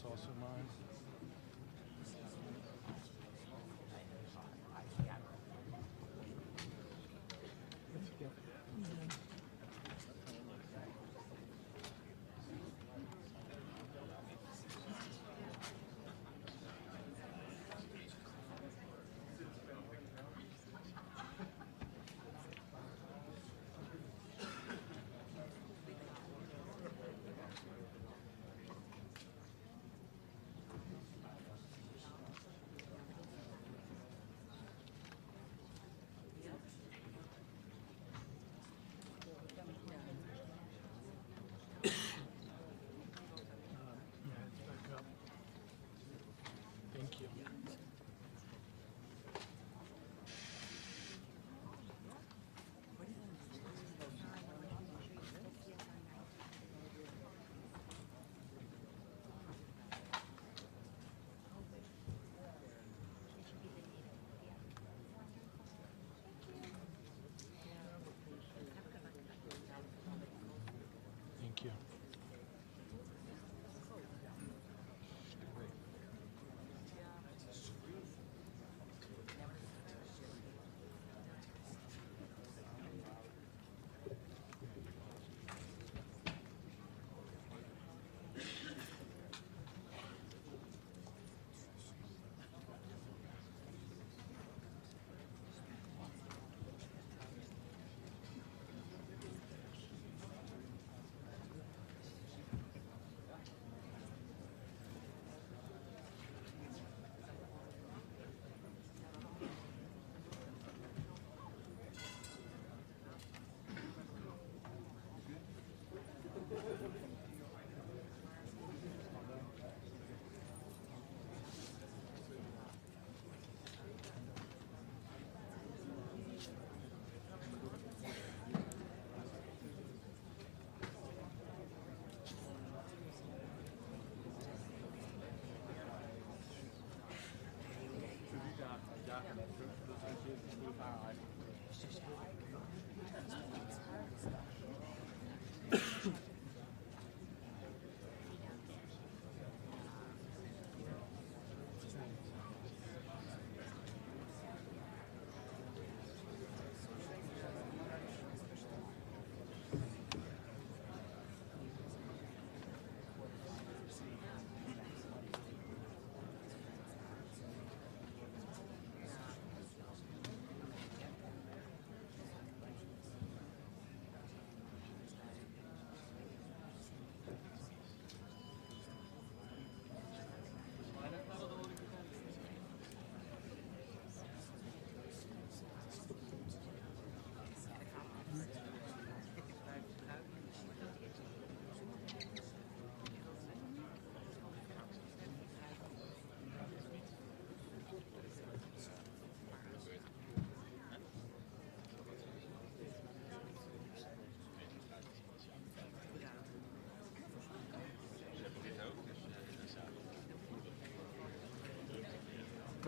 That's also mine. Thank you. Thank you.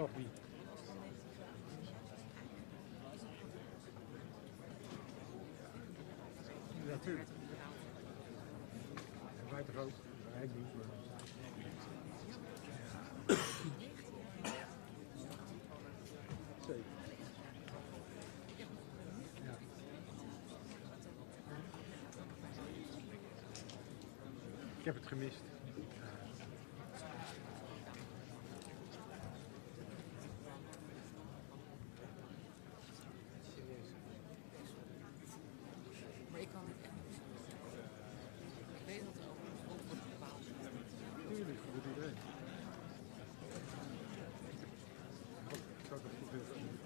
Copy. Natuurlijk. Wij toch ook? Wij niet. Zeker. Ja. Ik heb het gemist. Maar ik kan het echt niet. Ik weet dat er ook wordt bepaald. Tuurlijk, dat doet iedereen. Ik zou dat goed willen.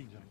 10 zijn.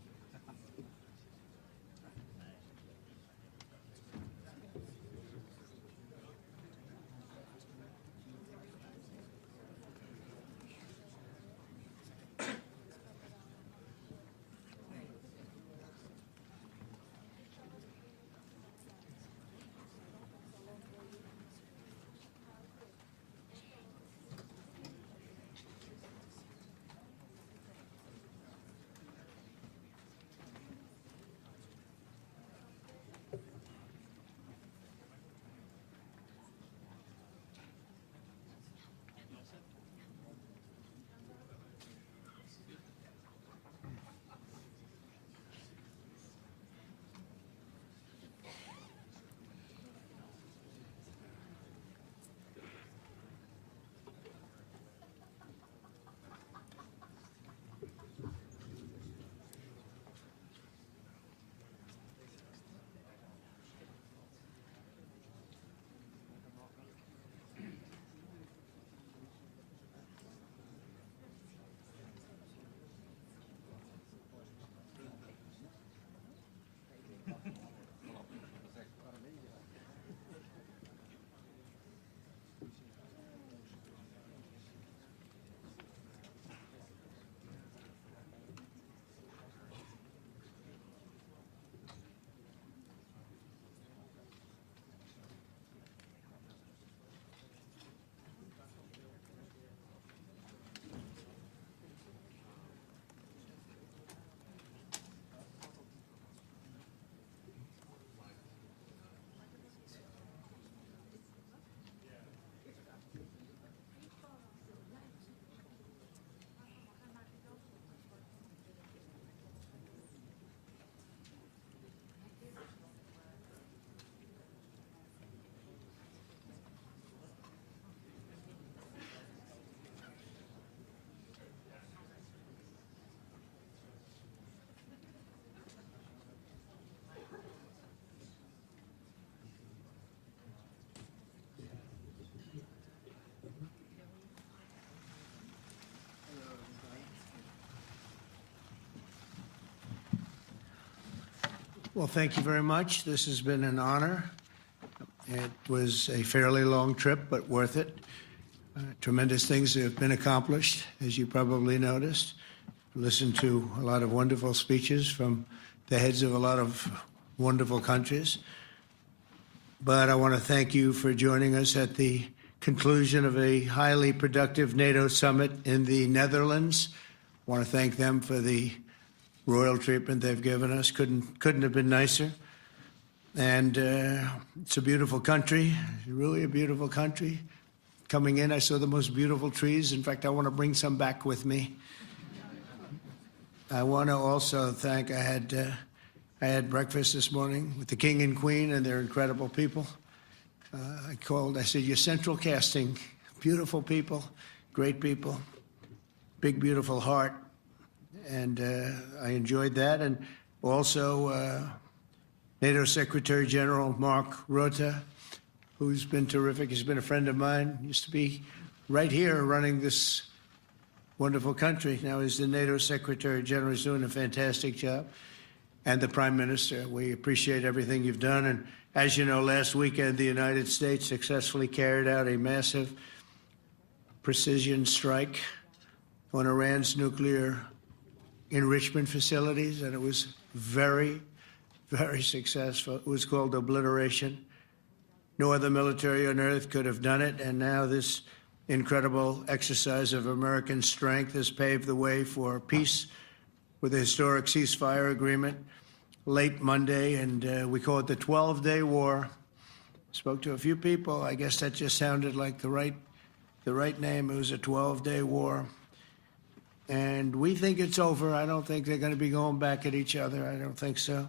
Well, thank you very much. This has been an honor. It was a fairly long trip, but worth it. Tremendous things have been accomplished, as you probably noticed. Listened to a lot of wonderful speeches from the heads of a lot of wonderful countries. But I want to thank you for joining us at the conclusion of a highly productive NATO summit in the Netherlands. I want to thank them for the royal treatment they've given us. Couldn't have been nicer. And it's a beautiful country, really a beautiful country. Coming in, I saw the most beautiful trees. In fact, I want to bring some back with me. I want to also thank, I had breakfast this morning with the King and Queen, and they're incredible people. I said, you're central casting, beautiful people, great people, big, beautiful heart. And I enjoyed that. And also NATO Secretary General Mark Rutte, who's been terrific. He's been a friend of mine. Used to be right here running this wonderful country. Now he's the NATO Secretary General. He's doing a fantastic job. And the Prime Minister, we appreciate everything you've done. And as you know, last weekend, the United States successfully carried out a massive precision strike on Iran's nuclear enrichment facilities, and it was very, very successful. It was called obliteration. No other military on earth could have done it, and now this incredible exercise of American strength has paved the way for peace with a historic ceasefire agreement late Monday, and we call it the 12-day war. Spoke to a few people. I guess that just sounded like the right name. It was a 12-day war. And we think it's over. I don't think they're going to be going back at each other. I don't think so.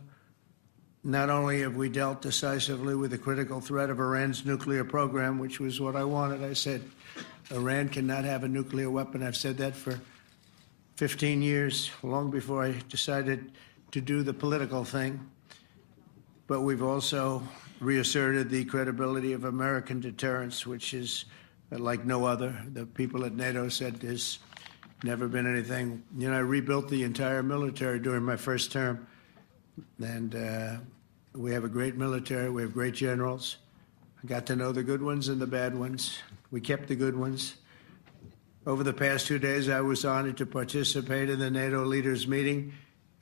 Not only have we dealt decisively with the critical threat of Iran's nuclear program, which was what I wanted. I said, Iran cannot have a nuclear weapon. I've said that for 15 years, long before I decided to do the political thing. But we've also reasserted the credibility of American deterrence, which is like no other. The people at NATO said Never been anything. You know, I rebuilt the entire military during my first term. And we have a great military. We have great generals. I got to know the good ones and the bad ones. We kept the good ones. Over the past 2 days, I was honored to participate in the NATO leaders meeting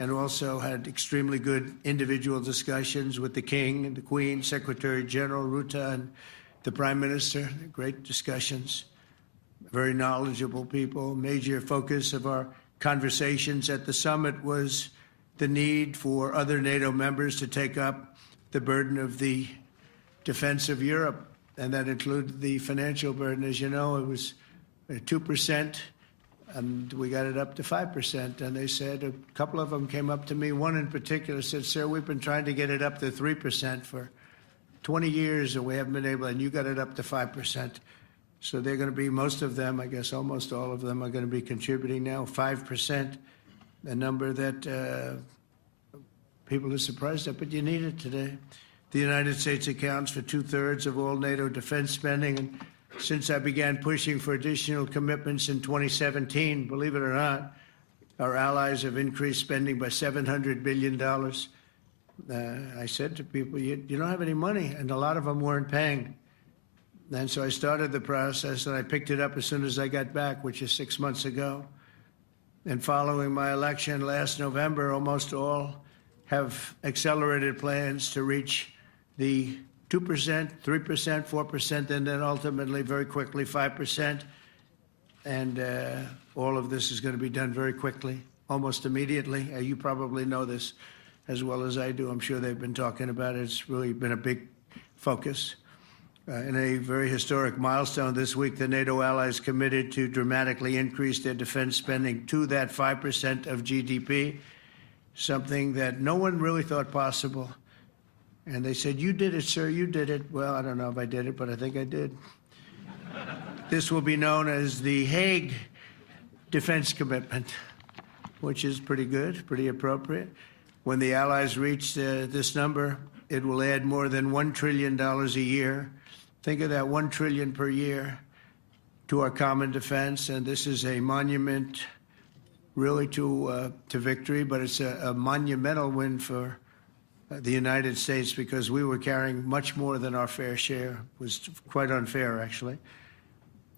and also had extremely good individual discussions with the King and the Queen, Secretary General Rutte, and the Prime Minister. Great discussions. Very knowledgeable people. Major focus of our conversations at the summit was the need for other NATO members to take up the burden of the defense of Europe, and that included the financial burden. As you know, it was 2%, and we got it up to 5%. And they said, a couple of them came up to me, one in particular said, "Sir, we've been trying to get it up to 3% for 20 years, and we haven't been able, and you got it up to 5%. So they're going to be, most of them, I guess almost all of them, are going to be contributing now, 5%, a number that people are surprised at, but you need it today. The United States accounts for 2/3 of all NATO defense spending, and since I began pushing for additional commitments in 2017, believe it or not, our allies have increased spending by $700 billion. I said to people, you don't have any money, and a lot of them weren't paying. And so I started the process, and I picked it up as soon as I got back, which is 6 months ago. And following my election last November, almost all have accelerated plans to reach the 2%, 3%, 4%, and then ultimately, very quickly, 5%. And all of this is going to be done very quickly, almost immediately. You probably know this as well as I do. I'm sure they've been talking about it. It's really been a big focus. In a very historic milestone this week, the NATO allies committed to dramatically increase their defense spending to that 5% of GDP, something that no one really thought possible. And they said, "You did it, sir, you did it." Well, I don't know if I did it, but I think I did. This will be known as the Hague Defense Commitment, which is pretty good, pretty appropriate. When the allies reach this number, it will add more than $1 trillion a year. Think of that, $1 trillion per year to our common defense. And this is a monument really to victory, but it's a monumental win for the United States, because we were carrying much more than our fair share. It was quite unfair, actually.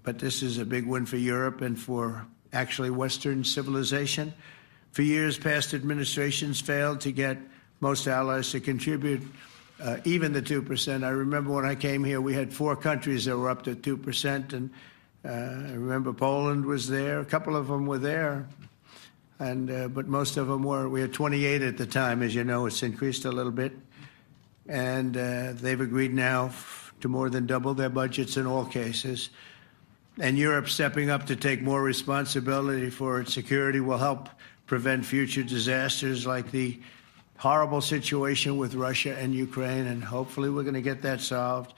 But this is a big win for Europe and for actually Western civilization. For years, past administrations failed to get most allies to contribute even the 2%. I remember when I came here, we had 4 countries that were up to 2%, and I remember Poland was there. A couple of them were there, and but most of them were. We had 28 at the time. As you know, it's increased a little bit, and they've agreed now to more than double their budgets in all cases. And Europe stepping up to take more responsibility for its security will help prevent future disasters like the horrible situation with Russia and Ukraine, and hopefully we're going to get that solved.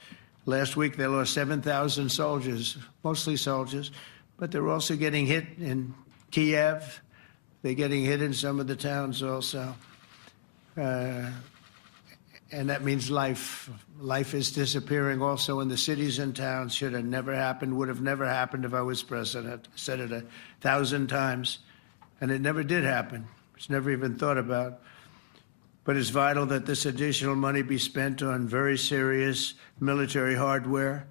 Last week they lost 7,000 soldiers, mostly soldiers, but they're also getting hit in Kiev. They're getting hit in some of the towns also. And that means life. Life is disappearing also in the cities and towns. Should have never happened, would have never happened if I was president. I said it 1,000 times, and it never did happen. It's never even thought about. But it's vital that this additional money be spent on very serious military hardware,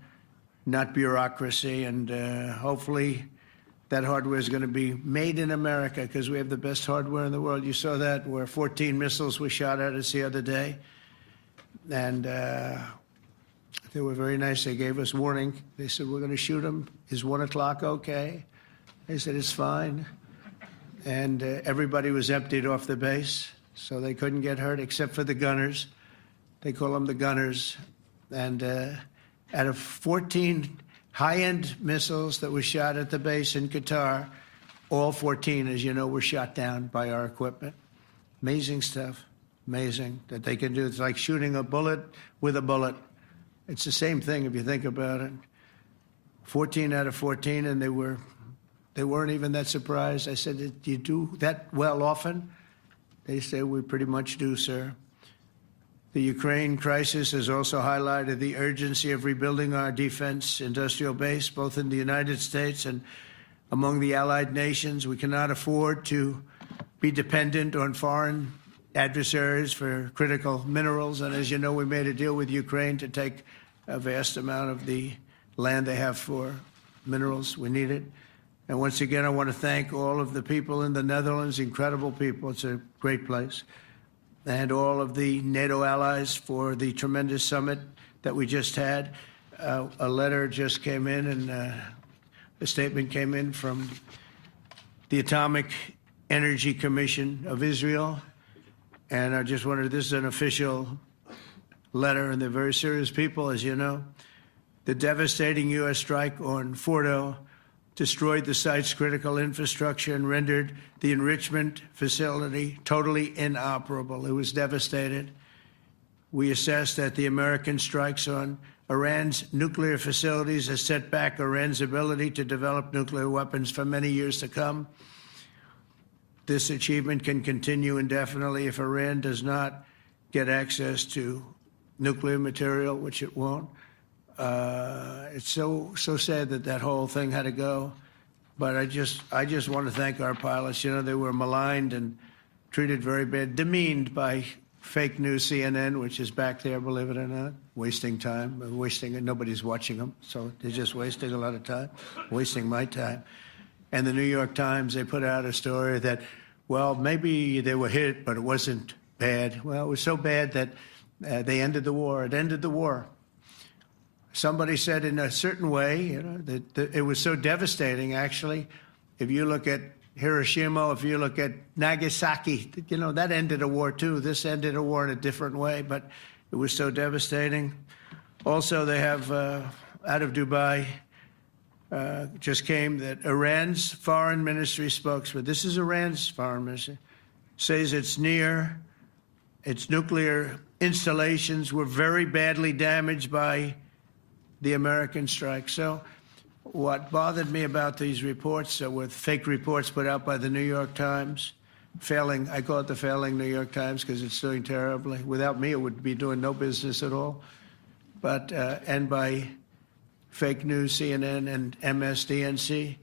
not bureaucracy. And hopefully that hardware is going to be made in America, because we have the best hardware in the world. You saw that, where 14 missiles were shot at us the other day. And they were very nice. They gave us warning. They said, "We're going to shoot them. Is 1 o'clock okay?" They said, "It's fine." And everybody was emptied off the base, so they couldn't get hurt except for the gunners. They call them the gunners. And out of 14 high-end missiles that were shot at the base in Qatar, all 14, as you know, were shot down by our equipment. Amazing stuff. Amazing that they can do. It's like shooting a bullet with a bullet. It's the same thing if you think about it. 14 out of 14, and they weren't even that surprised. I said, "Do you do that well often?" They say, "We pretty much do, sir." The Ukraine crisis has also highlighted the urgency of rebuilding our defense industrial base, both in the United States and among the allied nations. We cannot afford to be dependent on foreign adversaries for critical minerals. And as you know, we made a deal with Ukraine to take a vast amount of the land they have for minerals. We need it. And once again, I want to thank all of the people in the Netherlands, incredible people. It's a great place. And all of the NATO allies for the tremendous summit that we just had. A letter just came in, and a statement came in from the Atomic Energy Commission of Israel. And I just wondered, this is an official letter, and they're very serious people, as you know. The devastating U.S. strike on Fordo destroyed the site's critical infrastructure and rendered the enrichment facility totally inoperable. It was devastated. We assess that the American strikes on Iran's nuclear facilities has set back Iran's ability to develop nuclear weapons for many years to come. This achievement can continue indefinitely if Iran does not get access to nuclear material, which it won't. It's so sad that that whole thing had to go. But I just want to thank our pilots. You know, they were maligned and treated very bad, demeaned by fake news CNN, which is back there, believe it or not, wasting time, nobody's watching them, so they're just wasting a lot of time, wasting my time. And the New York Times, they put out a story that, well, maybe they were hit, but it wasn't bad. Well, it was so bad that they ended the war. It ended the war. Somebody said in a certain way, you know, that it was so devastating, actually. If you look at Hiroshima, if you look at Nagasaki, you know, that ended a war too. This ended a war in a different way, but it was so devastating. Also, they have, out of Dubai, just came that Iran's foreign ministry spokesman, this is Iran's foreign ministry, says its nuclear installations were very badly damaged by the American strike. So what bothered me about these reports with fake reports put out by the New York Times, failing, I call it the failing New York Times because it's doing terribly. Without me, it would be doing no business at all. But, and by fake news, CNN and MSDNC,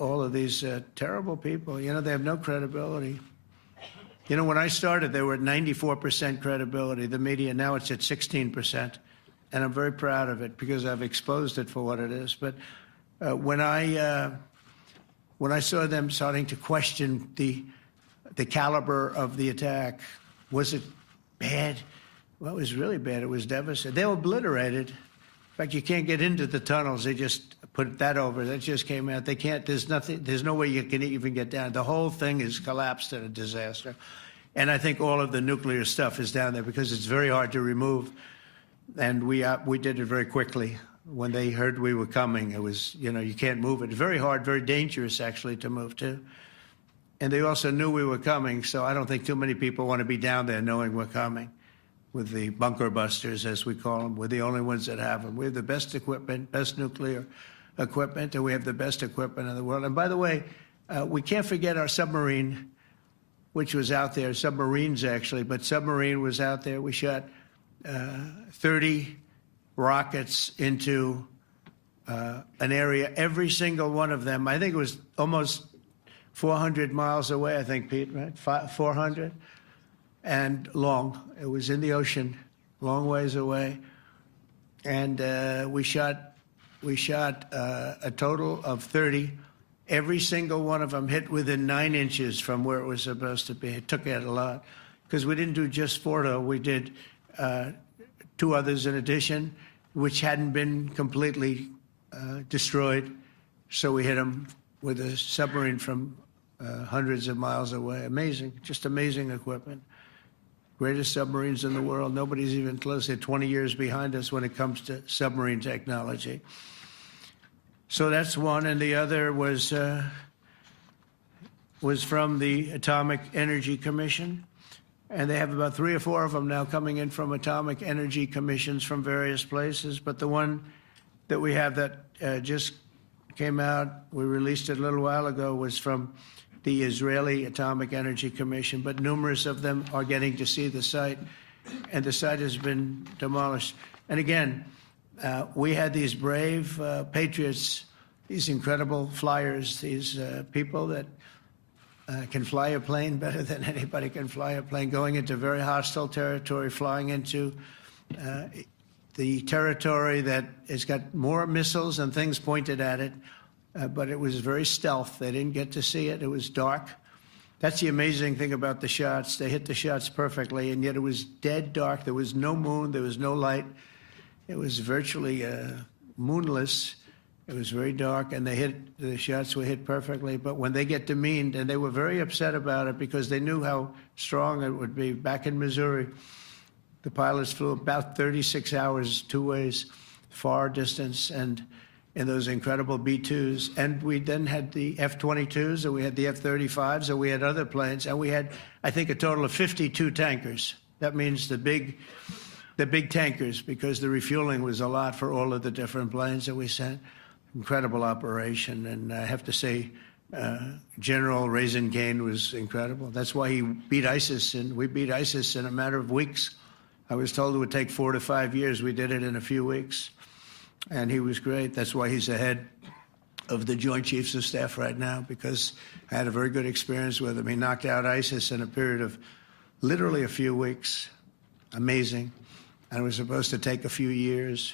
all of these terrible people, you know, they have no credibility. You know, when I started, they were at 94% credibility, the media. Now it's at 16%. And I'm very proud of it because I've exposed it for what it is. But when I saw them starting to question the caliber of the attack, was it bad? Well, it was really bad. It was devastating. They were obliterated. In fact, you can't get into the tunnels. They just put that over. That just came out. They can't. There's nothing. There's no way you can even get down. The whole thing is collapsed in a disaster. And I think all of the nuclear stuff is down there because it's very hard to remove. And we did it very quickly. When they heard we were coming, it was, you know, you can't move it. It's very hard, very dangerous, actually, to move to. And they also knew we were coming, so I don't think too many people want to be down there knowing we're coming with the bunker busters, as we call them. We're the only ones that have them. We have the best equipment, best nuclear equipment, and we have the best equipment in the world. And by the way, we can't forget our submarine, which was out there, submarines actually, but submarine was out there. We shot 30 rockets into an area, every single one of them. I think it was almost 400 miles away, I think, Pete, right? 400? And long. It was in the ocean, long ways away. And we shot a total of 30. Every single one of them hit within 9 inches from where it was supposed to be. It took out a lot because we didn't do just Fordo. We did 2 others in addition, which hadn't been completely destroyed. So we hit them with a submarine from hundreds of miles away. Amazing, just amazing equipment. Greatest submarines in the world. Nobody's even close. They're 20 years behind us when it comes to submarine technology. So that's one, and the other was from the Atomic Energy Commission. And they have about 3 or 4 of them now coming in from atomic energy commissions from various places. But the one that we have that just came out, we released it a little while ago, was from the Israeli Atomic Energy Commission. But numerous of them are getting to see the site, and the site has been demolished. And again, we had these brave patriots these incredible flyers, these people that can fly a plane better than anybody can fly a plane, going into very hostile territory, flying into the territory that has got more missiles and things pointed at it, but it was very stealth. They didn't get to see it. It was dark. That's the amazing thing about the shots. They hit the shots perfectly, and yet it was dead dark. There was no moon. There was no light. It was virtually moonless. It was very dark, and the shots were hit perfectly. But when they get demeaned, and they were very upset about it because they knew how strong it would be. Back in Missouri, the pilots flew about 36 hours, two ways, far distance, and in those incredible B-2s. And we then had the F-22s, and we had the F-35s, and we had other planes, and we had, I think, a total of 52 tankers. That means the big tankers, because the refueling was a lot for all of the different planes that we sent. Incredible operation, and I have to say, General Raisin Cain was incredible. That's why he beat ISIS, and we beat ISIS in a matter of weeks. I was told it would take 4 to 5 years. We did it in a few weeks, and he was great. That's why he's the head of the Joint Chiefs of Staff right now, because I had a very good experience with him. He knocked out ISIS in a period of literally a few weeks. Amazing. And it was supposed to take a few years,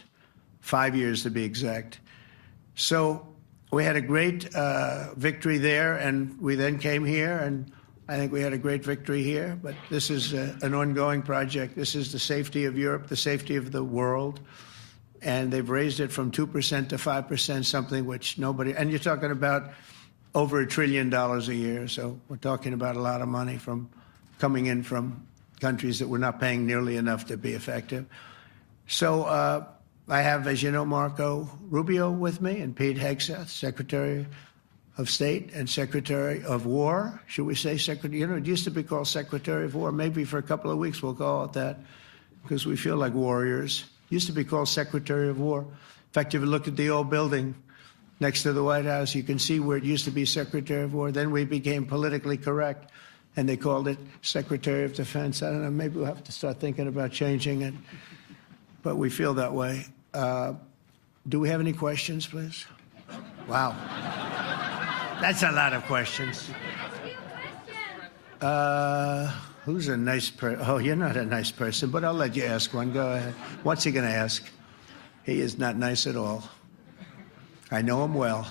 5 years to be exact. So we had a great victory there, and we then came here, and I think we had a great victory here. But this is an ongoing project. This is the safety of Europe, the safety of the world. And they've raised it from 2% to 5%, something which nobody, and you're talking about over $1 trillion a year. So we're talking about a lot of money coming in from countries that were not paying nearly enough to be effective. So I have, as you know, Marco Rubio with me, and Pete Hegseth, Secretary of State and Secretary of War. Should we say Secretary? You know, it used to be called Secretary of War. Maybe for a couple of weeks we'll call it that, because we feel like warriors. It used to be called Secretary of War. In fact, if you look at the old building next to the White House, you can see where it used to be Secretary of War. Then we became politically correct, and they called it Secretary of Defense. I don't know, maybe we'll have to start thinking about changing it, but we feel that way. Do we have any questions, please? Wow. That's a lot of questions. Who's a nice person? Oh, you're not a nice person, but I'll let you ask one. Go ahead. What's he going to ask? He is not nice at all. I know him well.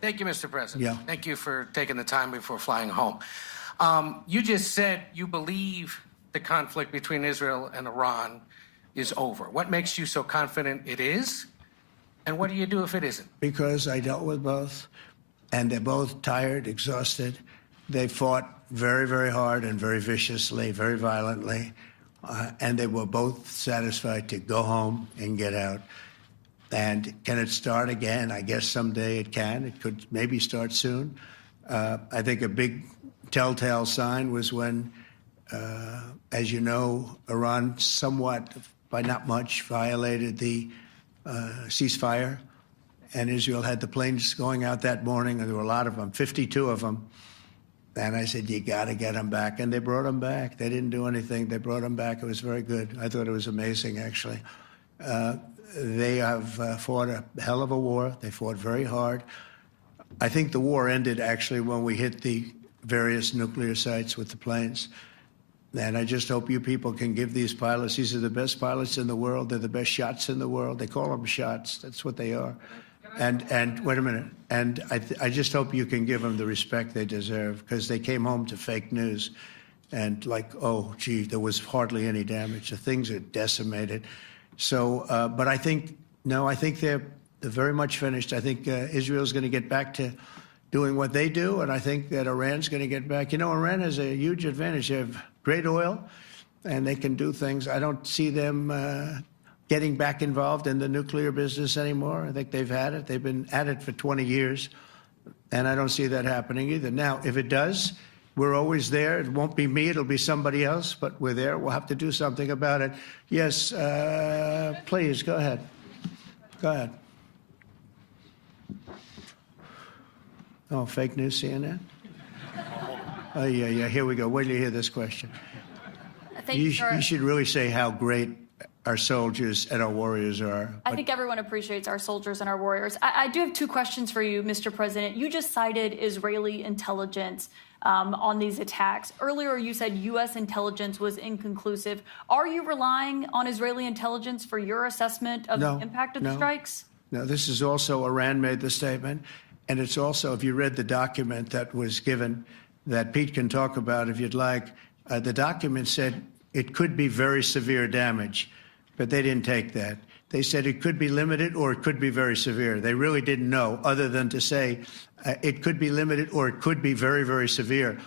Thank you, Mr. President. Yeah. Thank you for taking the time before flying home. You just said you believe the conflict between Israel and Iran is over. What makes you so confident it is? And what do you do if it isn't? Because I dealt with both, and they're both tired, exhausted. They fought very, very hard and very viciously, very violently, and they were both satisfied to go home and get out. And can it start again? I guess someday it can. It could maybe start soon. I think a big telltale sign was when, as you know, Iran somewhat, by not much, violated the ceasefire, and Israel had the planes going out that morning, and there were a lot of them, 52 of them. And I said, you got to get them back. And they brought them back. They didn't do anything. They brought them back. It was very good. I thought it was amazing, actually. They have fought a hell of a war. They fought very hard. I think the war ended, actually, when we hit the various nuclear sites with the planes. And I just hope you people can give these pilots, these are the best pilots in the world. They're the best shots in the world. They call them shots. That's what they are. And wait a minute. And I just hope you can give them the respect they deserve, because they came home to fake news. And like, oh, gee, there was hardly any damage. The things are decimated. So, but I think, no, I think they're very much finished. I think Israel's going to get back to doing what they do. And I think that Iran's going to get back. You know, Iran has a huge advantage. They have great oil, and they can do things. I don't see them getting back involved in the nuclear business anymore. I think they've had it. They've been at it for 20 years, and I don't see that happening either. Now, if it does, we're always there. It won't be me. It'll be somebody else, but we're there. We'll have to do something about it. Yes, please, go ahead. Go ahead. Oh, fake news, CNN? Oh, yeah, here we go. Wait till you hear this question. Thank you, sir. You should really say how great our soldiers and our warriors are. I think everyone appreciates our soldiers and our warriors. I do have two questions for you, Mr. President. You just cited Israeli intelligence on these attacks. Earlier, you said U.S. intelligence was inconclusive. Are you relying on Israeli intelligence for your assessment of the impact of the strikes? No, this is also Iran made the statement. And it's also, if you read the document that was given, that Pete can talk about if you'd like, the document said it could be very severe damage, but they didn't take that. They said it could be limited or it could be very severe. They really didn't know, other than to say it could be limited or it could be very, very severe.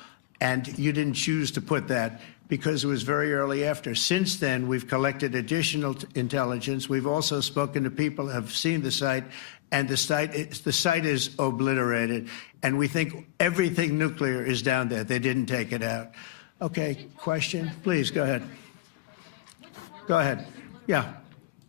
And you didn't choose to put that because it was very early after. Since then, we've collected additional intelligence. We've also spoken to people who have seen the site, and the site is obliterated. And we think everything nuclear is down there. They didn't take it out. Okay, question? Please, go ahead. Go ahead. Yeah,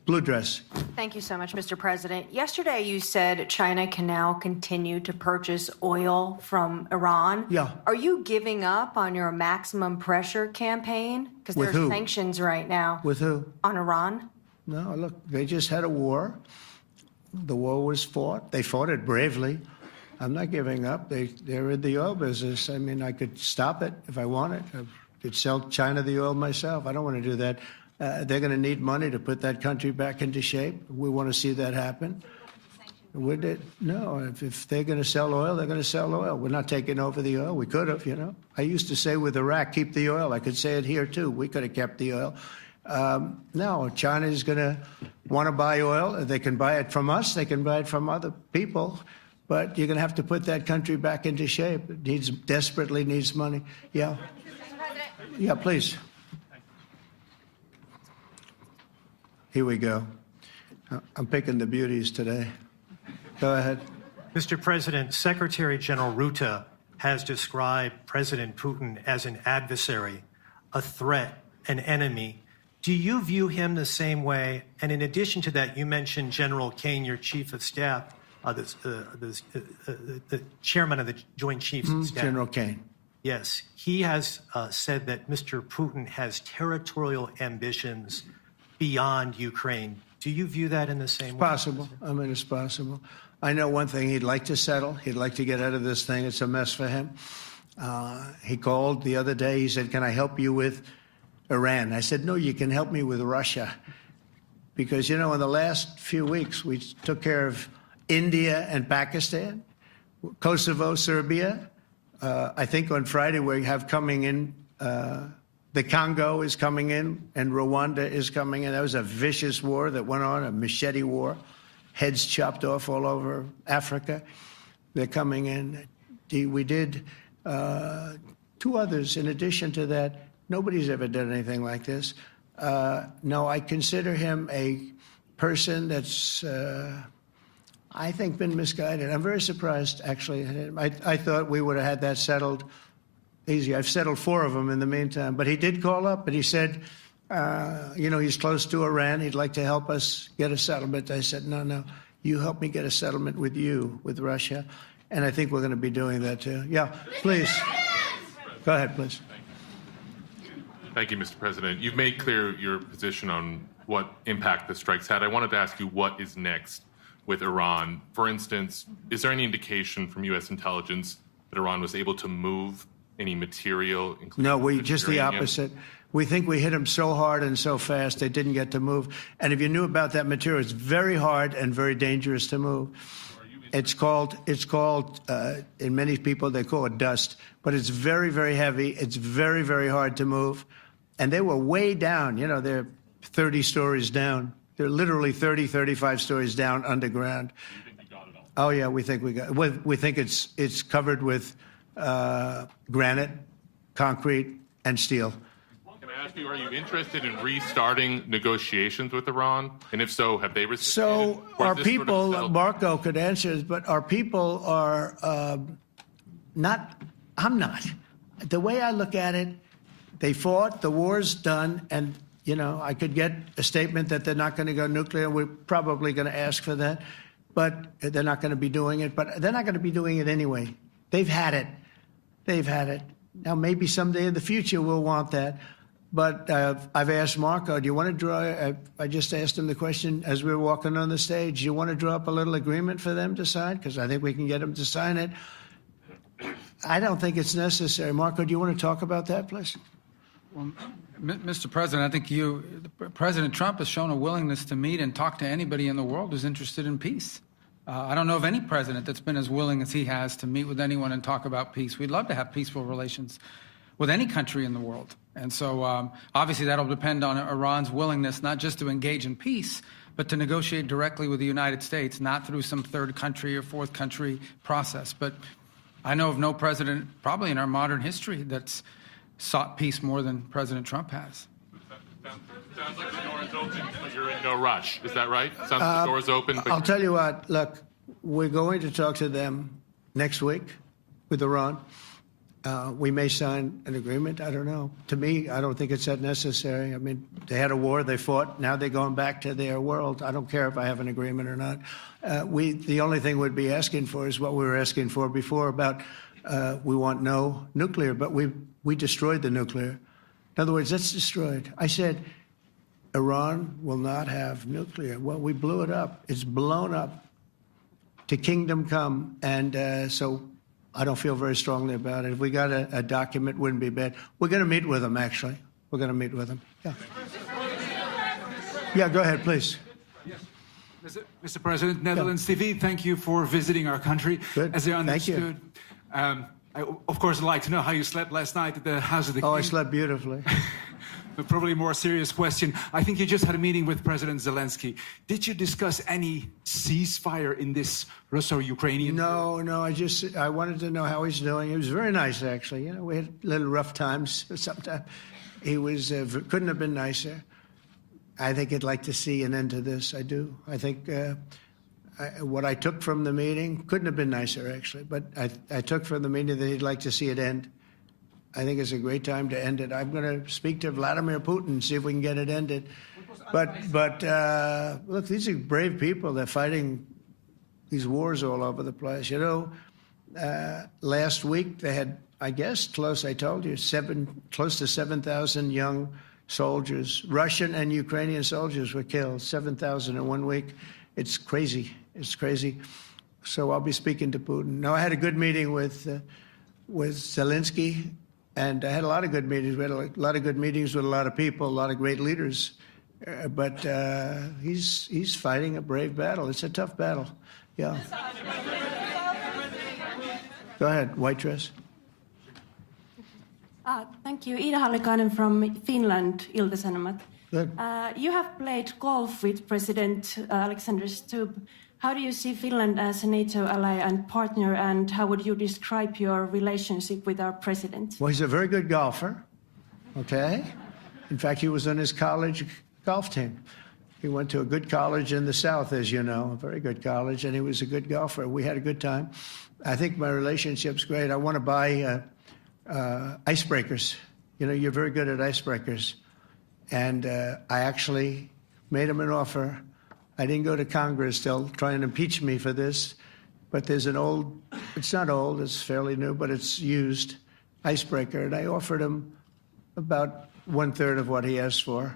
blue dress. Thank you so much, Mr. President. Yesterday, you said China can now continue to purchase oil from Iran. Yeah. Are you giving up on your maximum pressure campaign? Because there are sanctions right now. With who? On Iran. No, look, they just had a war. The war was fought. They fought it bravely. I'm not giving up. They're in the oil business. I mean, I could stop it if I wanted. I could sell China the oil myself. I don't want to do that. They're going to need money to put that country back into shape. We want to see that happen. No, if they're going to sell oil, they're going to sell oil. We're not taking over the oil. We could have, you know. I used to say with Iraq, keep the oil. I could say it here, too. We could have kept the oil. No, China is going to want to buy oil. They can buy it from us. They can buy it from other people. But you're going to have to put that country back into shape. It desperately needs money. Yeah. Yeah, please. Here we go. I'm picking the beauties today. Go ahead. Mr. President, Secretary General Rutte has described President Putin as an adversary, a threat, an enemy. Do you view him the same way? And in addition to that, you mentioned General Kane, your chief of staff, the chairman of the Joint Chiefs of Staff. General Kane. Yes. He has said that Mr. Putin has territorial ambitions beyond Ukraine. Do you view that in the same way? Possible. I mean, it's possible. I know one thing. He'd like to settle. He'd like to get out of this thing. It's a mess for him. He called the other day. He said, can I help you with Iran? I said, no, you can help me with Russia. Because, you know, in the last few weeks, we took care of India and Pakistan, Kosovo, Serbia. I think on Friday we have coming in, the Congo is coming in, and Rwanda is coming in. That was a vicious war that went on, a machete war, heads chopped off all over Africa. They're coming in. We did two others in addition to that. Nobody's ever done anything like this. No, I consider him a person that's, I think, been misguided. I'm very surprised, actually. I thought we would have had that settled easy. I've settled 4 of them in the meantime. But he did call up, and he said, you know, he's close to Iran. He'd like to help us get a settlement. I said, no, you help me get a settlement with you, with Russia. And I think we're going to be doing that, too. Yeah, please. Go ahead, please. Thank you, Mr. President. You've made clear your position on what impact the strikes had. I wanted to ask you what is next with Iran. For instance, is there any indication from U.S. intelligence that Iran was able to move any material? No, just the opposite. We think we hit them so hard and so fast they didn't get to move. And if you knew about that material, it's very hard and very dangerous to move. It's called, in many people, they call it dust. But it's very, very heavy. It's very, very hard to move. And they were way down. You know, they're 30 stories down. They're literally 30, 35 stories down underground. You think you got it all? Oh, yeah, we think we got it. We think it's covered with granite, concrete, and steel. Can I ask you, are you interested in restarting negotiations with Iran? And if so, have they received? So our people, Marco could answer this, but our people are not, I'm not. The way I look at it, they fought, the war's done, and, you know, I could get a statement that they're not going to go nuclear. We're probably going to ask for that, but they're not going to be doing it. But they're not going to be doing it anyway. They've had it. They've had it. Now, maybe someday in the future we'll want that. But I've asked Marco, do you want to draw, I just asked him the question as we were walking on the stage, do you want to draw up a little agreement for them to sign? Because I think we can get them to sign it. I don't think it's necessary. Marco, do you want to talk about that, please? Well, Mr. President, I think President Trump has shown a willingness to meet and talk to anybody in the world who's interested in peace. I don't know of any president that's been as willing as he has to meet with anyone and talk about peace. We'd love to have peaceful relations with any country in the world. And so obviously that'll depend on Iran's willingness not just to engage in peace, but to negotiate directly with the United States, not through some third country or fourth country process. But I know of no president, probably in our modern history, that's sought peace more than President Trump has. Sounds like the door is open, but you're in no rush. Is that right? Sounds like the door is open. But I'll tell you what, look, we're going to talk to them next week with Iran. We may sign an agreement. I don't know. To me, I don't think it's that necessary. I mean, they had a war, they fought. Now they're going back to their world. I don't care if I have an agreement or not. The only thing we'd be asking for is what we were asking for before about we want no nuclear, but we destroyed the nuclear. In other words, that's destroyed. I said, Iran will not have nuclear. Well, we blew it up. It's blown up to kingdom come. And so I don't feel very strongly about it. If we got a document, wouldn't be bad. We're going to meet with them, actually. We're going to meet with them. Yeah. Yeah, go ahead, please. Yes. Mr. President, Netherlands TV, thank you for visiting our country. Good. As I understood, Thank you. I, of course, would like to know how you slept last night at the House of the King. Oh, I slept beautifully. But probably a more serious question. I think you just had a meeting with President Zelensky. Did you discuss any ceasefire in this Russo-Ukrainian? No, I wanted to know how he's doing. He was very nice, actually. You know, we had little rough times sometimes. He was couldn't have been nicer. I think he'd like to see an end to this. I do. I think what I took from the meeting couldn't have been nicer, actually. But I took from the meeting that he'd like to see it end. I think it's a great time to end it. I'm going to speak to Vladimir Putin, see if we can get it ended. But look, these are brave people. They're fighting these wars all over the place. You know, last week they had, I guess, I told you, close to 7,000 young soldiers, Russian and Ukrainian soldiers were killed, 7,000 in 1 week. It's crazy. It's crazy. So I'll be speaking to Putin. No, I had a good meeting with Zelensky. And I had a lot of good meetings. We had a lot of good meetings with a lot of people, a lot of great leaders. But he's fighting a brave battle. It's a tough battle. Yeah. Go ahead, white dress. Thank you. Ida Hallikainen from Finland, Ilta-Sanomat. Good. You have played golf with President Alexander Stubb. How do you see Finland as a NATO ally and partner, and how would you describe your relationship with our president? Well, he's a very good golfer, okay? In fact, he was on his college golf team. He went to a good college in the South, as you know, a very good college, and he was a good golfer. We had a good time. I think my relationship's great. I want to buy icebreakers. You know, you're very good at icebreakers. And I actually made him an offer. I didn't go to Congress. They'll try and impeach me for this. But there's an old, it's not old, it's fairly new, but it's used icebreaker. And I offered him about 1/3 of what he asked for.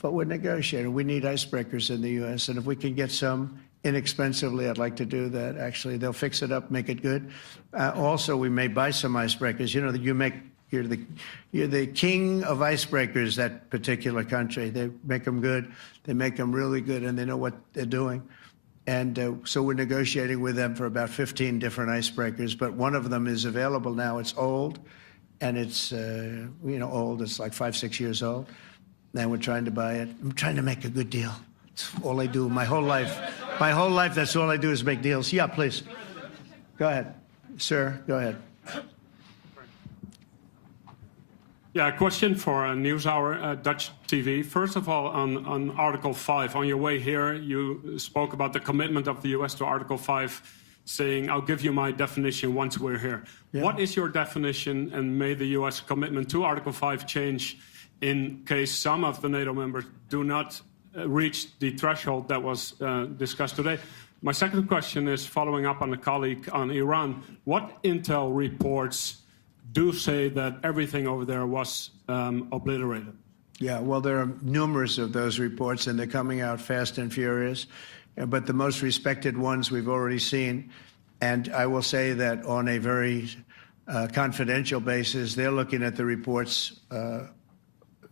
But we're negotiating. We need icebreakers in the U.S. And if we can get some inexpensively, I'd like to do that. Actually, they'll fix it up, make it good. Also, we may buy some icebreakers. You know, that you're the king of icebreakers, that particular country. They make them good. They make them really good, and they know what they're doing. And so we're negotiating with them for about 15 different icebreakers, but one of them is available now. It's old, and it's, old. It's like 5-6 years old. And we're trying to buy it. I'm trying to make a good deal. It's all I do my whole life. My whole life, that's all I do is make deals. Yeah, please. Go ahead. Sir, go ahead. Yeah, a question for NewsHour, Dutch TV. First of all, on Article 5, on your way here, you spoke about the commitment of the U.S. to Article 5, saying, I'll give you my definition once we're here. Yeah. What is your definition, and may the U.S. commitment to Article 5 change in case some of the NATO members do not reach the threshold that was discussed today? My second question is following up on a colleague on Iran. What intel reports do say that everything over there was obliterated. Yeah, well, there are numerous of those reports, and they're coming out fast and furious. But the most respected ones we've already seen. And I will say that on a very confidential basis, they're looking at the reports,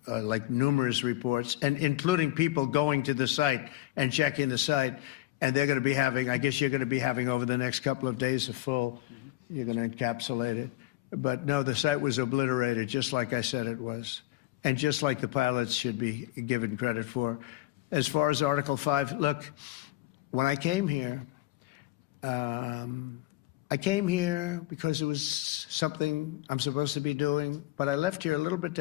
like numerous reports, and including people going to the site and checking the site. And they're going to be having, I guess you're going to be having over the next couple of days a full, you're going to encapsulate it. But no, the site was obliterated, just like I said it was. And just like the pilots should be given credit for. As far as Article 5, look, when I came here because it was something I'm supposed to be doing, but I left here a little bit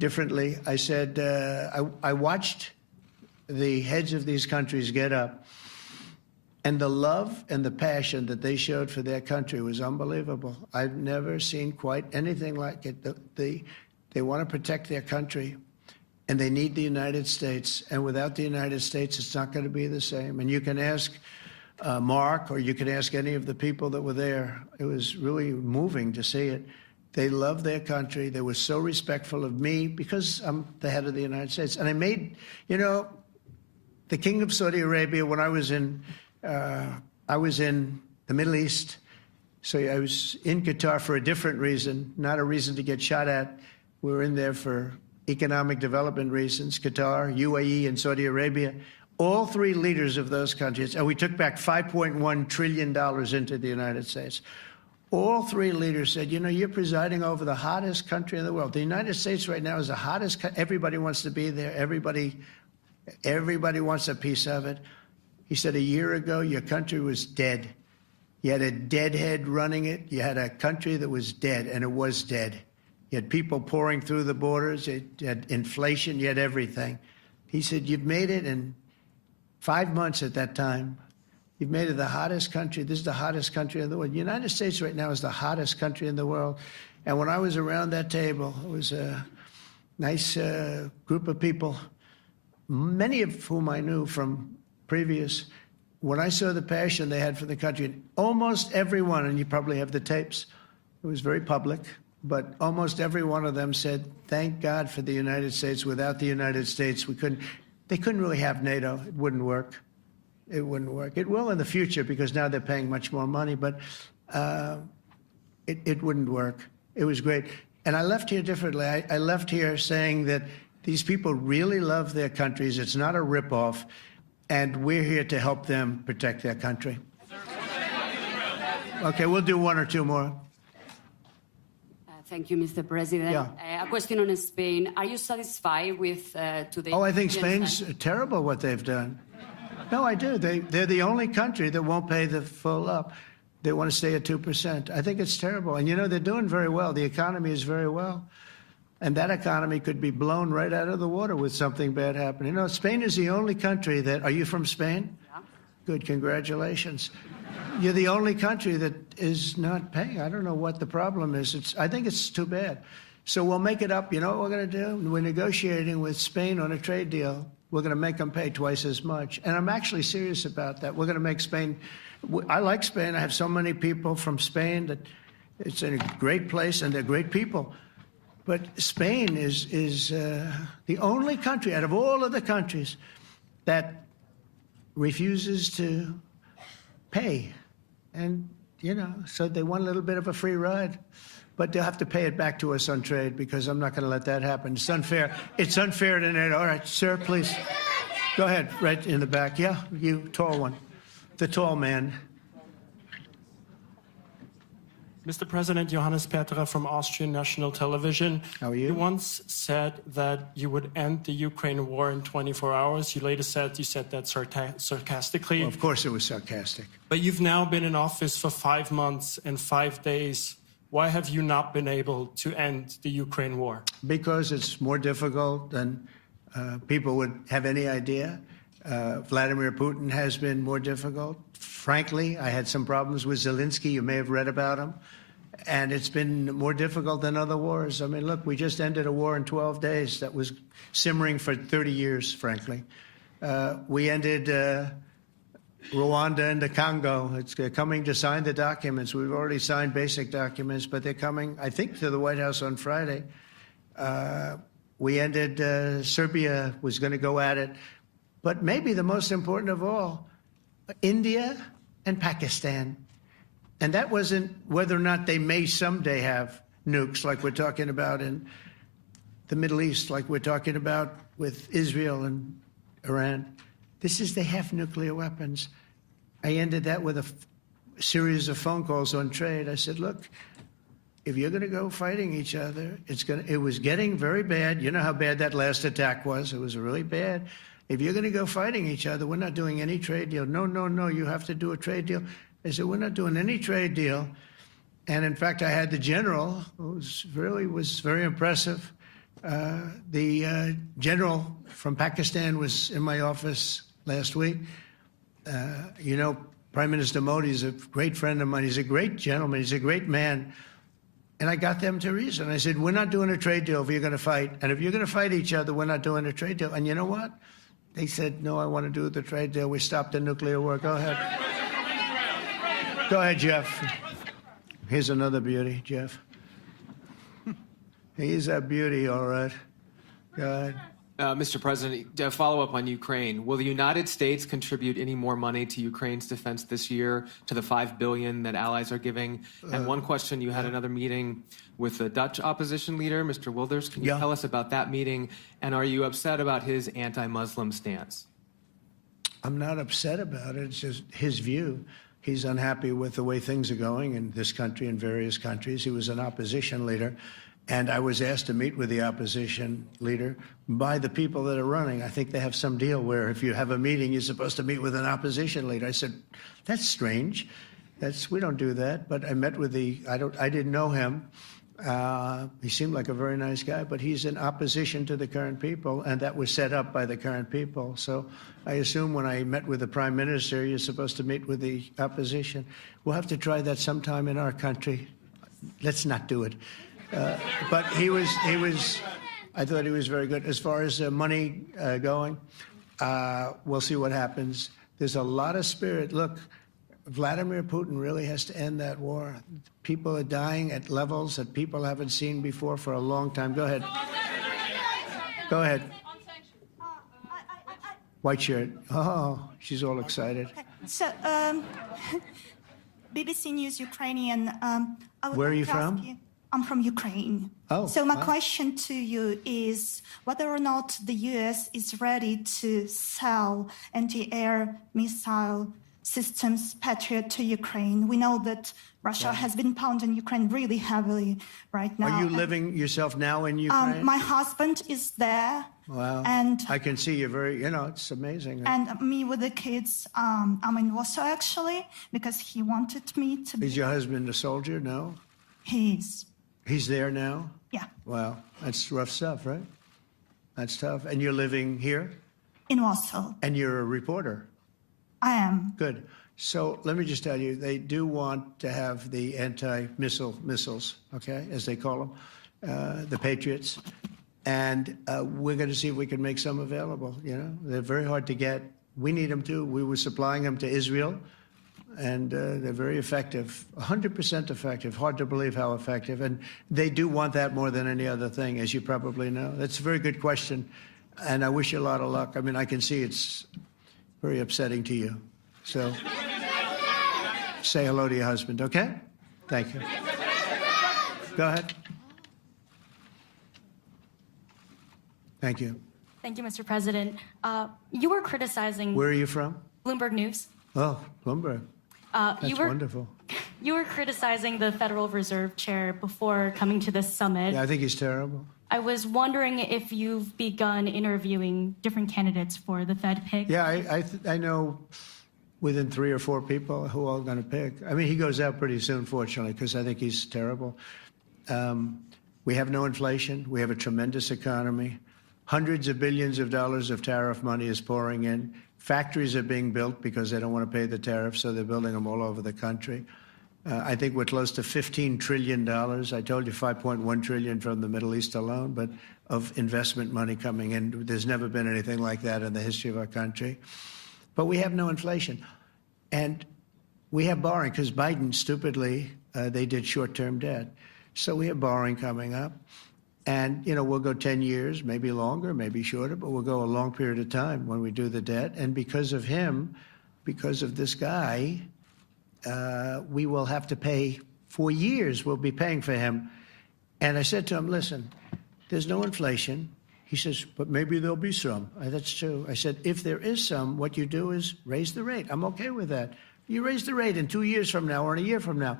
differently. I said, I watched the heads of these countries get up, and the love and the passion that they showed for their country was unbelievable. I've never seen quite anything like it. They want to protect their country, and they need the United States. And without the United States, it's not going to be the same. And you can ask Mark, or you can ask any of the people that were there. It was really moving to see it. They love their country. They were so respectful of me because I'm the head of the United States. And I made, you know, the King of Saudi Arabia, when I was in the Middle East, so I was in Qatar for a different reason, not a reason to get shot at. We were in there for economic development reasons, Qatar, UAE, and Saudi Arabia. All three leaders of those countries, and we took back $5.1 trillion into the United States. All three leaders said, you know, you're presiding over the hottest country in the world. The United States right now is the hottest country. Everybody wants to be there. Everybody wants a piece of it. He said, a year ago, your country was dead. You had a deadhead running it. You had a country that was dead, and it was dead. You had people pouring through the borders. You had inflation. You had everything. He said, you've made it in 5 months at that time. You've made it the hottest country. This is the hottest country in the world. The United States right now is the hottest country in the world. And when I was around that table, it was a nice group of people, many of whom I knew from previous. When I saw the passion they had for the country, almost everyone, and you probably have the tapes, it was very public, but almost every one of them said, thank God for the United States. Without the United States, they couldn't really have NATO. It wouldn't work. It wouldn't work. It will in the future because now they're paying much more money, but it wouldn't work. It was great. And I left here differently. I left here saying that these people really love their countries. It's not a ripoff, and we're here to help them protect their country. Okay, we'll do one or two more. Thank you, Mr. President. Yeah. A question on Spain. Are you satisfied with today? Oh, I think Spain's terrible what they've done. No, I do. They're the only country that won't pay the full up. They want to stay at 2%. I think it's terrible. And, you know, they're doing very well. The economy is very well. And that economy could be blown right out of the water with something bad happening. You know, Spain is the only country that... Are you from Spain? Yeah. Good, congratulations. You're the only country that is not paying. I don't know what the problem is. I think it's too bad. So we'll make it up. You know what we're going to do? We're negotiating with Spain on a trade deal. We're going to make them pay twice as much. And I'm actually serious about that. We're going to make Spain... I like Spain. I have so many people from Spain that it's a great place and they're great people. But Spain is the only country out of all of the countries that refuses to pay. And, you know, so they want a little bit of a free ride. But they'll have to pay it back to us on trade because I'm not going to let that happen. It's unfair. It's unfair to NATO. All right, sir, please. Go ahead, right in the back. Yeah, you, tall one. The tall man. Mr. President, Johannes Petra from Austrian National Television. How are you? You once said that you would end the Ukraine war in 24 hours. You later said you said that sarcastically. Well, of course it was sarcastic. But you've now been in office for 5 months and 5 days. Why have you not been able to end the Ukraine war? Because it's more difficult than people would have any idea. Vladimir Putin has been more difficult. Frankly, I had some problems with Zelensky. You may have read about him. And it's been more difficult than other wars. I mean, look, we just ended a war in 12 days that was simmering for 30 years, frankly. We ended Rwanda and the Congo. It's coming to sign the documents. We've already signed basic documents, but they're coming, I think, to the White House on Friday. We ended, Serbia was going to go at it. But maybe the most important of all, India and Pakistan. And that wasn't whether or not they may someday have nukes like we're talking about in the Middle East, like we're talking about with Israel and Iran. This is they have nuclear weapons. I ended that with a series of phone calls on trade. I said, look, if you're going to go fighting each other, it was getting very bad. You know how bad that last attack was. It was really bad. If you're going to go fighting each other, we're not doing any trade deal. No, no, no, you have to do a trade deal. I said, we're not doing any trade deal. And in fact, I had the general, who was very impressive. The general from Pakistan was in my office last week. You know, Prime Minister Modi is a great friend of mine. He's a great gentleman. He's a great man. And I got them to reason. I said, we're not doing a trade deal if you're going to fight. And if you're going to fight each other, we're not doing a trade deal. And you know what? They said, no, I want to do the trade deal. We stopped the nuclear war. Go ahead. Go ahead, Jeff. Here's another beauty, Jeff. He's a beauty, all right. Go ahead. Mr. President, to follow up on Ukraine, will the United States contribute any more money to Ukraine's defense this year to the $5 billion that allies are giving? And one question, you had another meeting with the Dutch opposition leader, Mr. Wilders. Can you tell us about that meeting? And are you upset about his anti-Muslim stance? I'm not upset about it. It's just his view. He's unhappy with the way things are going in this country and various countries. He was an opposition leader. And I was asked to meet with the opposition leader by the people that are running. I think they have some deal where if you have a meeting, you're supposed to meet with an opposition leader. I said, that's strange. We don't do that. But I met with I didn't know him. He seemed like a very nice guy, but he's in opposition to the current people, and that was set up by the current people. So I assume when I met with the Prime Minister, you're supposed to meet with the opposition. We'll have to try that sometime in our country. Let's not do it. But I thought he was very good. As far as money going, we'll see what happens. There's a lot of spirit. Look, Vladimir Putin really has to end that war. People are dying at levels that people haven't seen before for a long time. Go ahead. Go ahead. White shirt. Oh, she's all excited. So, BBC News Ukrainian. Where are you from? I'm from Ukraine. Oh, so my question to you is whether or not the U.S. is ready to sell anti-air missile systems Patriot to Ukraine. We know that Russia has been pounding Ukraine really heavily right now. Are you living yourself now in Ukraine? My husband is there. Wow. And I can see you're very, it's amazing. And me with the kids, I'm in Warsaw actually, because he wanted me to be. Is your husband a soldier? No? He is. He's there now? Yeah. Wow. That's rough stuff, right? That's tough. And you're living here? In Warsaw. And you're a reporter? I am. Good. So let me just tell you, they do want to have the missiles, okay, as they call them, the Patriots. And we're going to see if we can make some available, They're very hard to get. We need them too. We were supplying them to Israel. And they're very effective, 100% effective. Hard to believe how effective. And they do want that more than any other thing, as you probably know. That's a very good question, and I wish you a lot of luck. I mean, I can see it's very upsetting to you. So say hello to your husband, okay? Thank you. Go ahead. Thank you. Thank you, Mr. President. You were criticizing... Where are you from? Bloomberg News. Oh, Bloomberg. That's wonderful. You were criticizing the Federal Reserve Chair before coming to this summit. Yeah, I think he's terrible. I was wondering if you've begun interviewing different candidates for the Fed pick. Yeah, I know within 3 or 4 people who are going to pick. I mean, he goes out pretty soon, fortunately, because I think he's terrible. We have no inflation. We have a tremendous economy. Hundreds of billions of dollars of tariff money is pouring in. Factories are being built because they don't want to pay the tariffs, so they're building them all over the country. I think we're close to $15 trillion. I told you $5.1 trillion from the Middle East alone, but of investment money coming in. There's never been anything like that in the history of our country. But we have no inflation. And we have borrowing because Biden, stupidly, they did short-term debt. So we have borrowing coming up. And, we'll go 10 years, maybe longer, maybe shorter, but we'll go a long period of time when we do the debt. And because of him, because of this guy, we will have to pay for years. We'll be paying for him. And I said to him, listen, there's no inflation. He says, but maybe there'll be some. That's true. I said, if there is some, what you do is raise the rate. I'm okay with that. You raise the rate in 2 years from now or in a year from now.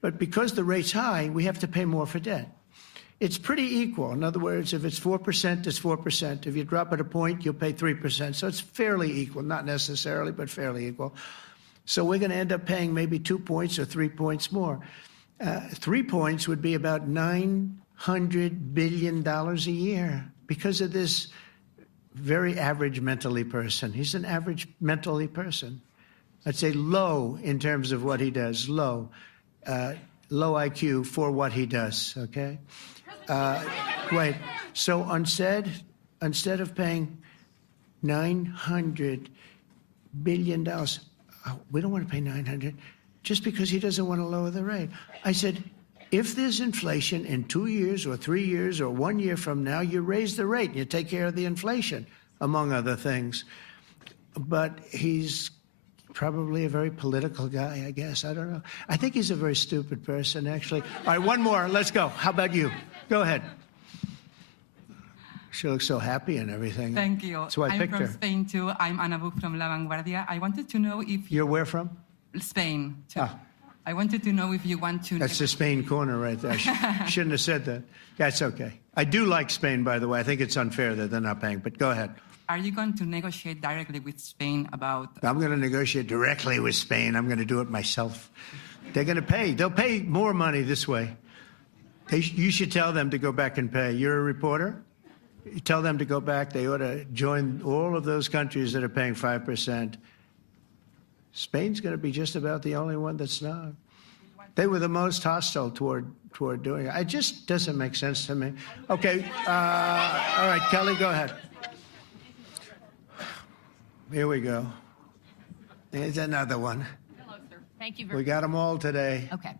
But because the rate's high, we have to pay more for debt. It's pretty equal. In other words, if it's 4%, it's 4%. If you drop it a point, you'll pay 3%. So it's fairly equal, not necessarily, but fairly equal. So we're going to end up paying maybe 2 points or 3 points more. 3 points would be about $900 billion a year because of this very average mentally person. He's an average mentally person. I'd say low in terms of what he does, low. Low IQ for what he does, okay? Wait, so instead of paying $900 billion, we don't want to pay 900 just because he doesn't want to lower the rate. I said, if there's inflation in 2 years or 3 years or 1 year from now, you raise the rate and you take care of the inflation, among other things. But he's probably a very political guy, I guess. I don't know. I think he's a very stupid person, actually. All right, one more. Let's go. How about you? Go ahead. She looks so happy and everything. Thank you. That's why I picked her. I'm from Spain, too. I'm Ana Buch from La Vanguardia. I wanted to know if... You're where from? Spain, too. Ah. I wanted to know if you want to... That's the Spain corner right there. Shouldn't have said that. That's okay. I do like Spain, by the way. I think it's unfair that they're not paying, but go ahead. Are you going to negotiate directly with Spain about... I'm going to negotiate directly with Spain. I'm going to do it myself. They're going to pay. They'll pay more money this way. You should tell them to go back and pay. You're a reporter? You tell them to go back. They ought to join all of those countries that are paying 5%. Spain's going to be just about the only one that's not. They were the most hostile toward doing it. It just doesn't make sense to me. Okay. All right, Kelly, go ahead. Here we go. Here's another one. Hello, sir. Thank you very much. We got them all today. Okay.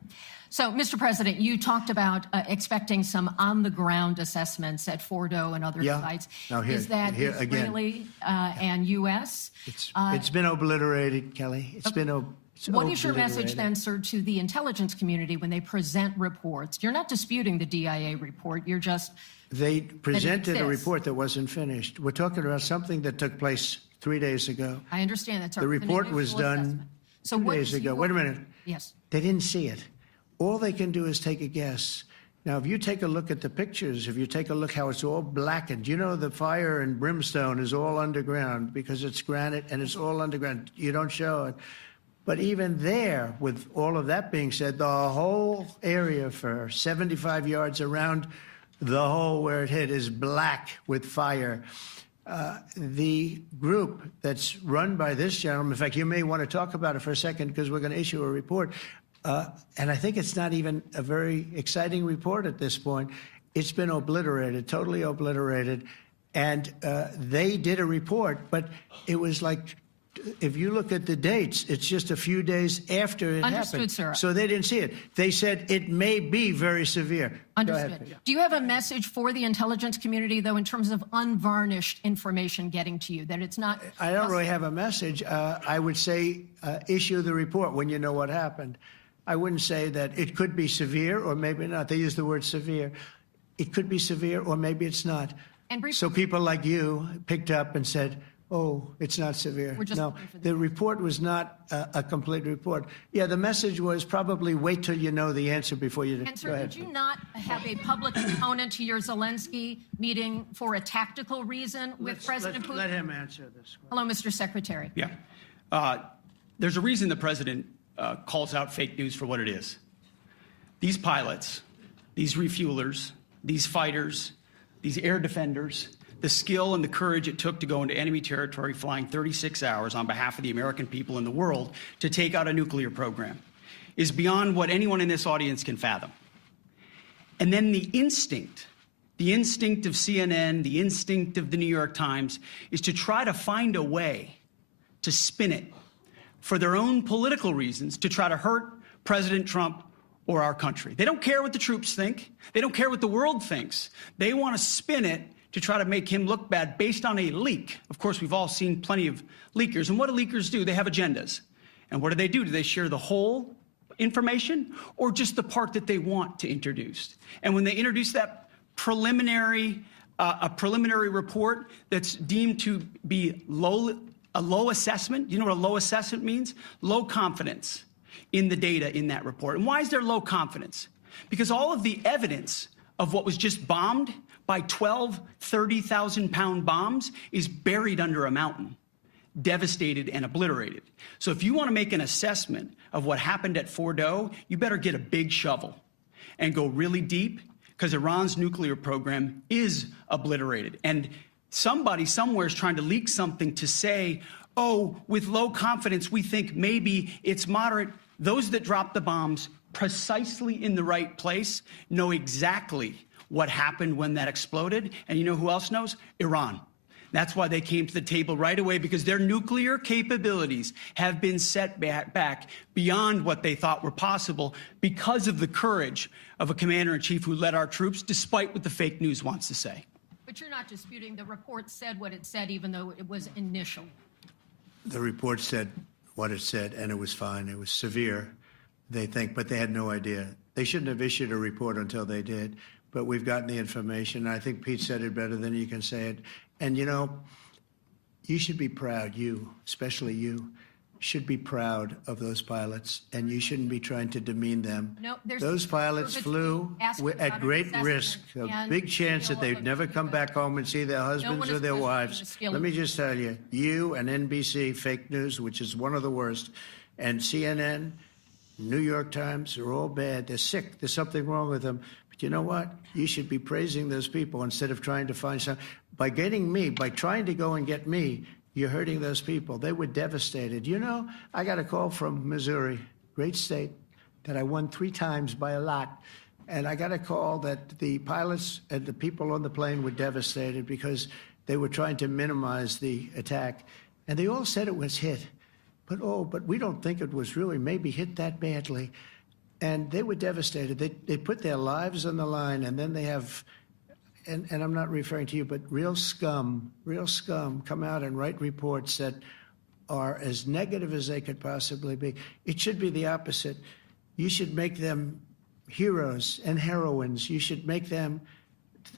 So, Mr. President, you talked about expecting some on-the-ground assessments at Fordo and other sites. Now Is that Israeli and U.S.? It's been obliterated, Kelly. It's been What is your message then, sir, to the intelligence community when they present reports? You're not disputing the DIA report. You're just... They presented a report that wasn't finished. We're talking about something that took place 3 days ago. I understand that's the report was done 2 days ago. Wait a minute. Yes. They didn't see it. All they can do is take a guess. Now, if you take a look at the pictures, if you take a look how it's all blackened, you know the fire and brimstone is all underground because it's granite and it's all underground. You don't show it. But even there, with all of that being said, the whole area for 75 yards around the hole where it hit is black with fire. The group that's run by this gentleman, in fact, you may want to talk about it for a second because we're going to issue a report. And I think it's not even a very exciting report at this point. It's been obliterated, totally obliterated. And they did a report, but it was like, if you look at the dates, it's just a few days after it happened. Sir. So they didn't see it. They said it may be very severe. Understood. Do you have a message for the intelligence community, though, in terms of unvarnished information getting to you, that it's not... I don't really have a message. I would say issue the report when you know what happened. I wouldn't say that it could be severe or maybe not. They use the word severe. It could be severe or maybe it's not. So people like you picked up and said, oh, it's not severe. No, the report was not a complete report. Yeah, the message was probably wait till you know the answer before you... And, sir, did you not have a public component to your Zelensky meeting for a tactical reason with President Putin? Let him answer this one. Hello, Mr. Secretary. Yeah. There's a reason the president calls out fake news for what it is. These pilots, these refuelers, these fighters, these air defenders, the skill and the courage it took to go into enemy territory flying 36 hours on behalf of the American people and the world to take out a nuclear program is beyond what anyone in this audience can fathom. And then the instinct of CNN, the instinct of the New York Times is to try to find a way to spin it for their own political reasons to try to hurt President Trump or our country. They don't care what the troops think. They don't care what the world thinks. They want to spin it to try to make him look bad based on a leak. Of course, we've all seen plenty of leakers. And what do leakers do? They have agendas. And what do? Do they share the whole information or just the part that they want to introduce? And when they introduce that preliminary, a preliminary report that's deemed to be a low assessment, you know what a low assessment means? Low confidence in the data in that report. And why is there low confidence? Because all of the evidence of what was just bombed by 12 30,000-pound bombs is buried under a mountain, devastated and obliterated. So if you want to make an assessment of what happened at Fordo, you better get a big shovel and go really deep, because Iran's nuclear program is obliterated. And somebody somewhere is trying to leak something to say, oh, with low confidence, we think maybe it's moderate. Those that dropped the bombs precisely in the right place know exactly what happened when that exploded. And you know who else knows? Iran. That's why they came to the table right away, because their nuclear capabilities have been set back beyond what they thought were possible because of the courage of a commander-in-chief who led our troops, despite what the fake news wants to say. But you're not disputing the report said what it said, even though it was initial. The report said what it said, and it was fine. It was severe, they think, but they had no idea. They shouldn't have issued a report until they did, but we've gotten the information. I think Pete said it better than you can say it. And, you know, you should be proud, you, especially you, should be proud of those pilots, and you shouldn't be trying to demean them. No, those pilots flew at great risk, a big chance that they'd never come back home and see their husbands or their wives. Let me just tell you, you and NBC, fake news, which is one of the worst, and CNN, New York Times, are all bad. They're sick. There's something wrong with them. But you know what? You should be praising those people instead of trying to find some. By getting me, by trying to go and get me, you're hurting those people. They were devastated. You know, I got a call from Missouri, great state, that I won 3 times by a lot. And I got a call that the pilots and the people on the plane were devastated because they were trying to minimize the attack. And they all said it was hit. But we don't think it was really maybe hit that badly. And they were devastated. They put their lives on the line, and then they have... And I'm not referring to you, but real scum come out and write reports that are as negative as they could possibly be. It should be the opposite. You should make them heroes and heroines. You should make them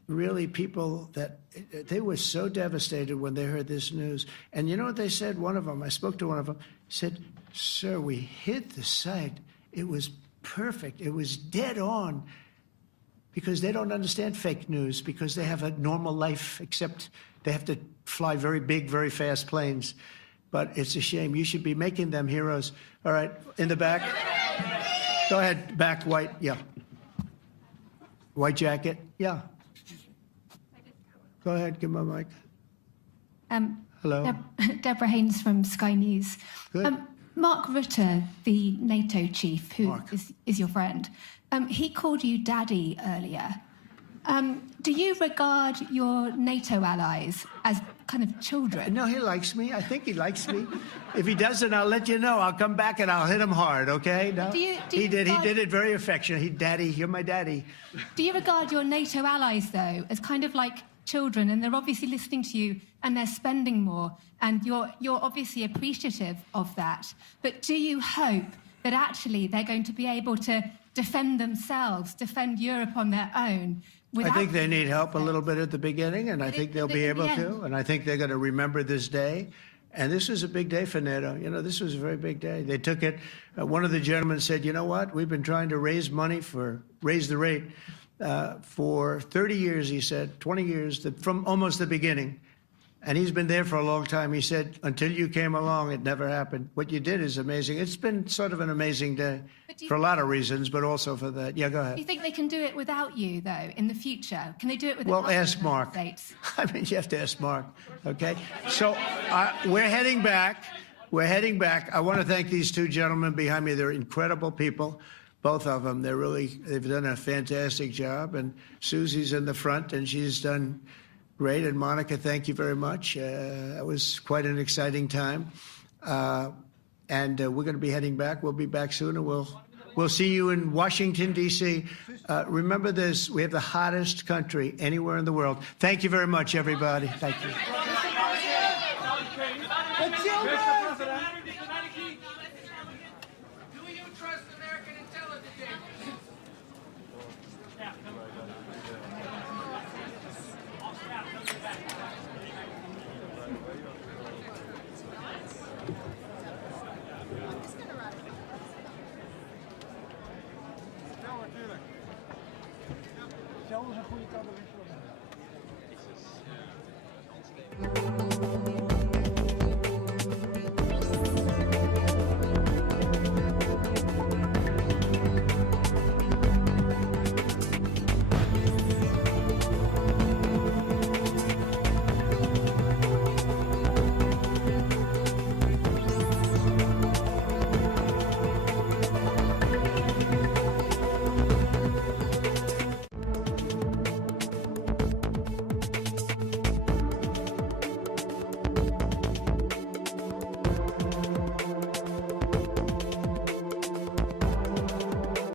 really people that they were so devastated when they heard this news. And you know what they said? One of them, I spoke to one of them, said, "Sir, we hit the site. It was perfect. It was dead on." Because they don't understand fake news, because they have a normal life, except they have to fly very big, very fast planes. But it's a shame. You should be making them heroes. All right, in the back. Go ahead, back, white, yeah. White jacket, yeah. Go ahead, give him a mic. Hello. Deborah Haynes from Sky News. Good. Mark Rutte, the NATO chief, who is your friend, he called you daddy earlier. Do you regard your NATO allies as kind of children? No, he likes me. I think he likes me. If he doesn't, I'll let you know. I'll come back and I'll hit him hard, okay? No? He did it very affectionately. Daddy, you're my daddy. Do you regard your NATO allies, though, as kind of like children, and they're obviously listening to you and they're spending more, and you're obviously appreciative of that, but do you hope that actually they're going to be able to defend themselves, defend Europe on their own? I think they need help a little bit at the beginning, and I think they'll be able to, and I think they're going to remember this day. And this is a big day for NATO. You know, this was a very big day. They took it. One of the gentlemen said, you know what? We've been trying to raise money raise the rate for 30 years, he said, 20 years, from almost the beginning. And he's been there for a long time. He said, until you came along, it never happened. What you did is amazing. It's been sort of an amazing day for a lot of reasons, but also for that. Yeah, go ahead. Do you think they can do it without you, though, in the future? Can they do it without Well, ask Mark. I mean, you have to ask Mark, okay? So we're heading back. We're heading back. I want to thank these two gentlemen behind me. They're incredible people, both of them. They've done a fantastic job. And Susie's in the front, and she's done great. And Monica, thank you very much. It was quite an exciting time. and we're going to be heading back. We'll be back soon, and we'll see you in Washington, D.C. Remember this, we have the hottest country anywhere in the world. Thank you very much, everybody. Thank you. Zelfs een goede kant